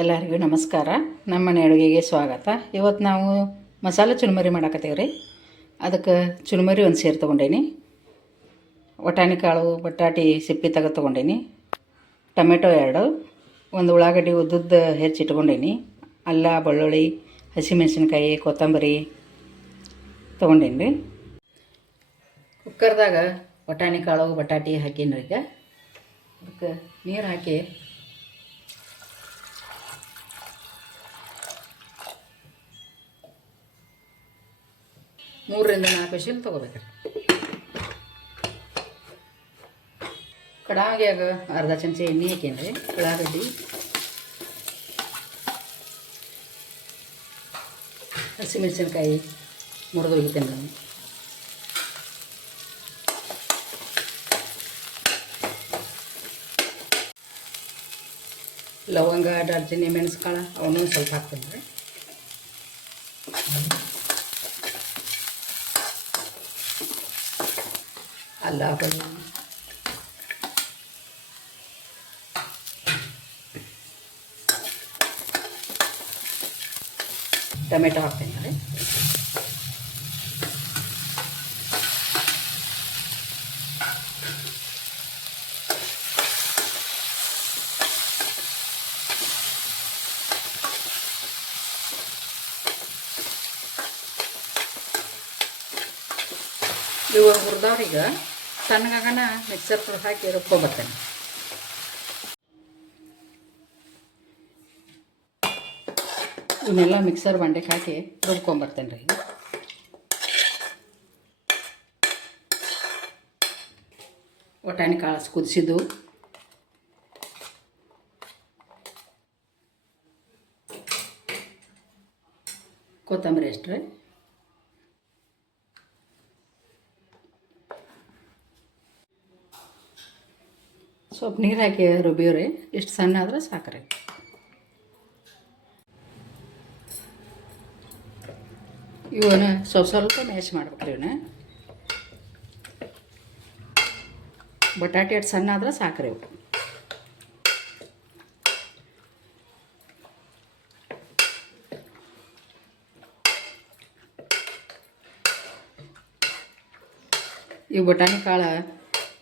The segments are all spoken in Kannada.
ಎಲ್ಲರಿಗೂ ನಮಸ್ಕಾರ. ನಮ್ಮ ಮನೆ ಅಡುಗೆಗೆ ಸ್ವಾಗತ. ಇವತ್ತು ನಾವು ಮಸಾಲೆ ಚುರುಮುರಿ ಮಾಡಾಕತ್ತೀವಿ ರೀ. ಅದಕ್ಕೆ ಚುರುಮುರಿ ಒಂದು ಸೇರು ತೊಗೊಂಡೇನಿ, ವಟಾಣಿ ಕಾಳು ಬಟಾಟಿ ಸಿಪ್ಪೆ ತೆಗೆದು ತೊಗೊಂಡೇನಿ, ಟೊಮೆಟೊ 2, ಒಂದು ಉಳ್ಳಾಗಡ್ಡಿ ಉದ್ದುದ್ದು ಹೆಚ್ಚಿಟ್ಕೊಂಡೇನಿ, ಅಲ್ಲ ಬೆಳ್ಳುಳ್ಳಿ ಹಸಿಮೆಣಸಿನ್ಕಾಯಿ ಕೊತ್ತಂಬರಿ ತೊಗೊಂಡೇನಿ ರೀ. ಕುಕ್ಕರ್ದಾಗ ವಟಾಣಿ ಕಾಳು ಬಟಾಟಿ ಹಾಕೀನಿ ರೀ. ಈಗ ಅದಕ್ಕೆ ನೀರು ಹಾಕಿ 3 ರಿಂದ 4 ವಿಷಲ್ ತೊಗೋಬೇಕ್ರಿ. ಕಡಾಯಿಯಾಗ ಅರ್ಧ ಚಮಚ ಎಣ್ಣೆ ಹಾಕೇನ್ರಿ. ಉಳ್ಳಾಗಡ್ಡಿ ಹಸಿಮೆಣಸಿನ್ಕಾಯಿ ಮುರಿದು ಒಗಿತೇನೆ ನಾನು. ಲವಂಗ ದಾಲ್ಚಿನ್ನಿ ಮೆಣಸ್ಕಾಳು ಅವನ್ನೂ ಸ್ವಲ್ಪ ಹಾಕ್ತೇನೆ ರೀ. ಅಲ್ಲ ಬೆಳ್ಳುಳ್ಳಿ ಟೊಮೆಟೊ ಹಾಕ್ತೇನೆ ರೀ. ಇವು ಹುರಿದವ್ರೀಗ ತಣ್ಣಗಾಗನ ಮಿಕ್ಸರ್ ಹಾಕಿ ರುಬ್ಕೊಂಬರ್ತೇನೆ. ಇವನ್ನೆಲ್ಲ ಮಿಕ್ಸರ್ ಬಂಡೆಗೆ ಹಾಕಿ ರುಬ್ಕೊಂಬರ್ತೇನೆ ರೀ. ವಟಾಣಿ ಕಾಳು ಕುದಿಸಿದ್ದು, ಕೊತ್ತಂಬರಿ ಅಷ್ಟು ರೀ, ಸ್ವಲ್ಪ ನೀರು ಹಾಕಿ ರುಬ್ಬಿವ್ರಿ. ಇಷ್ಟು ಸಣ್ಣ ಆದ್ರೆ ಸಾಕ್ರಿ. ಇವನ್ನ ಸ್ವಲ್ಪ ಮ್ಯಾಶ್ ಮಾಡ್ಬೇಕ್ರಿ. ಇವನ್ನ ಬಟಾಟೆ ಎಷ್ಟು ಸಣ್ಣ ಆದ್ರೆ ಸಾಕ್ರಿ. ಇವು ಇವು ಬಟಾಣಿ ಕಾಳು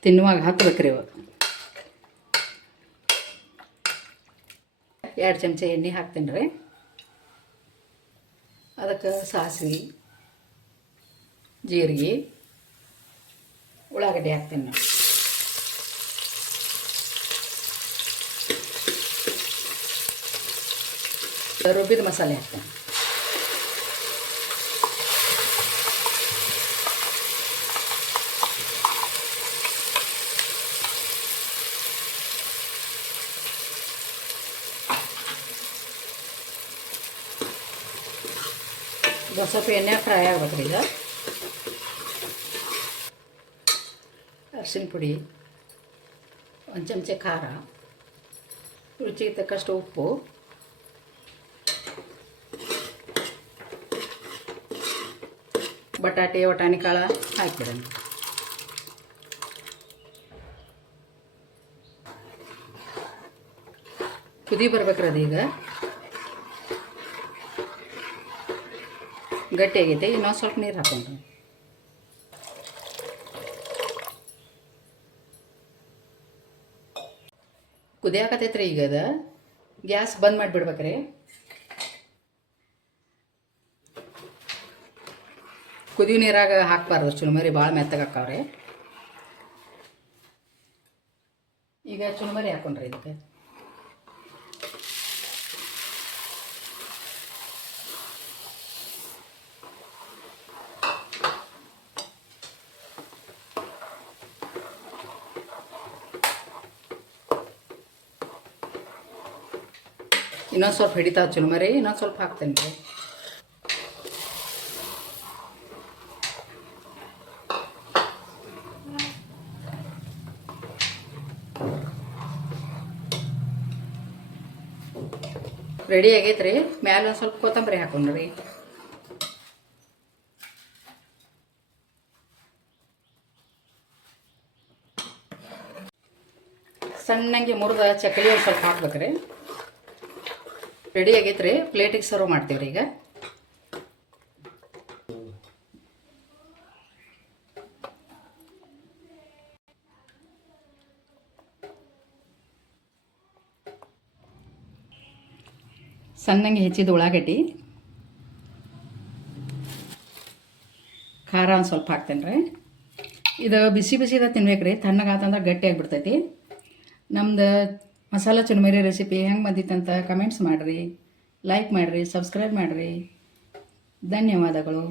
ತಿನ್ನುವಾಗ ಹಾಕ್ಬೇಕ್ರಿ. ಇವು 2 ಚಮಚ ಎಣ್ಣೆ ಹಾಕ್ತೀನಿ ರೀ. ಅದಕ್ಕೆ ಸಾಸಿವೆ ಜೀರಿಗೆ ಉಳ್ಳಾಗಡ್ಡಿ ಹಾಕ್ತೀನಿ ನಾನು. ರುಬ್ಬಿದ ಮಸಾಲೆ ಹಾಕ್ತೇನೆ. ಸ್ವಲ್ಪ ಎಣ್ಣೆ ಫ್ರೈ ಆಗ್ಬೇಕ್ರಿ. ಈಗ ಅರಿಶಿನ ಪುಡಿ, 1 ಚಮಚ ಖಾರ, ರುಚಿಗೆ ತಕ್ಕಷ್ಟು ಉಪ್ಪು, ಬಟಾಟೆ ವಟಾಣಿ ಕಾಳು ಹಾಕಿಬಿಡೋಣ. ಕುದಿ ಬರ್ಬೇಕ್ರಿ. ಅದು ಈಗ ಗಟ್ಟಿ ಆಗೈತೆ. ಇನ್ನೊಂದು ಸ್ವಲ್ಪ ನೀರು ಹಾಕೊಂಡ್ರಿ. ಕುದಿಯಾಕತೈತ್ರಿ. ಈಗ ಅದ ಗ್ಯಾಸ್ ಬಂದ್ ಮಾಡಿಬಿಡ್ಬೇಕ್ರಿ. ಕುದಿ ನೀರಾಗ ಹಾಕ್ಬಾರ್ದು, ಚುರುಮುರಿ ಭಾಳ ಮೆತ್ತಗಾಕವ್ರಿ. ಈಗ ಚುರುಮುರಿ ಹಾಕೊಂಡ್ರಿ. ಇದಕ್ಕೆ ಇನ್ನೊಂದು ಸ್ವಲ್ಪ ಹಿಡಿತಾವ ಚುರುಮುರಿ. ಇನ್ನೊಂದು ಸ್ವಲ್ಪ ಹಾಕ್ತೇನೆ ರೀ. ರೆಡಿ ಆಗೈತೆ ರೀ. ಮ್ಯಾಲೆ ಒಂದು ಸ್ವಲ್ಪ ಕೊತ್ತಂಬರಿ ಹಾಕೊಂಡ್ರಿ. ಸಣ್ಣಂಗೆ ಮುರಿದ ಚಕ್ಕಲಿ ಒಂದು ಸ್ವಲ್ಪ ಹಾಕ್ಬೇಕ್ರಿ. ರೆಡಿ ಆಗೈತೆ ರೀ. ಪ್ಲೇಟಿಗೆ ಸರ್ವ್ ಮಾಡ್ತೀವಿ ರೀ ಈಗ. ಸಣ್ಣಂಗೆ ಹೆಚ್ಚಿದ ಉಳ್ಳಾಗಡ್ಡಿ, ಖಾರ ಒಂದು ಸ್ವಲ್ಪ ಹಾಕ್ತೇನೆ ರೀ. ಇದು ಬಿಸಿ ಬಿಸಿದ ತಿನ್ಬೇಕು ರೀ. ತಣ್ಣಗಾತಂದ್ರೆ ಗಟ್ಟಿ ಆಗಿಬಿಡ್ತೈತಿ. ನಮ್ದು ಮಸಾಲ ಚುರುಮುರಿ ರೆಸಿಪಿ ಹೆಂಗೆ ಬಂದಿತ್ತಂತ ಕಮೆಂಟ್ಸ್ ಮಾಡಿರಿ, ಲೈಕ್ ಮಾಡಿರಿ, ಸಬ್ಸ್ಕ್ರೈಬ್ ಮಾಡಿರಿ. ಧನ್ಯವಾದಗಳು.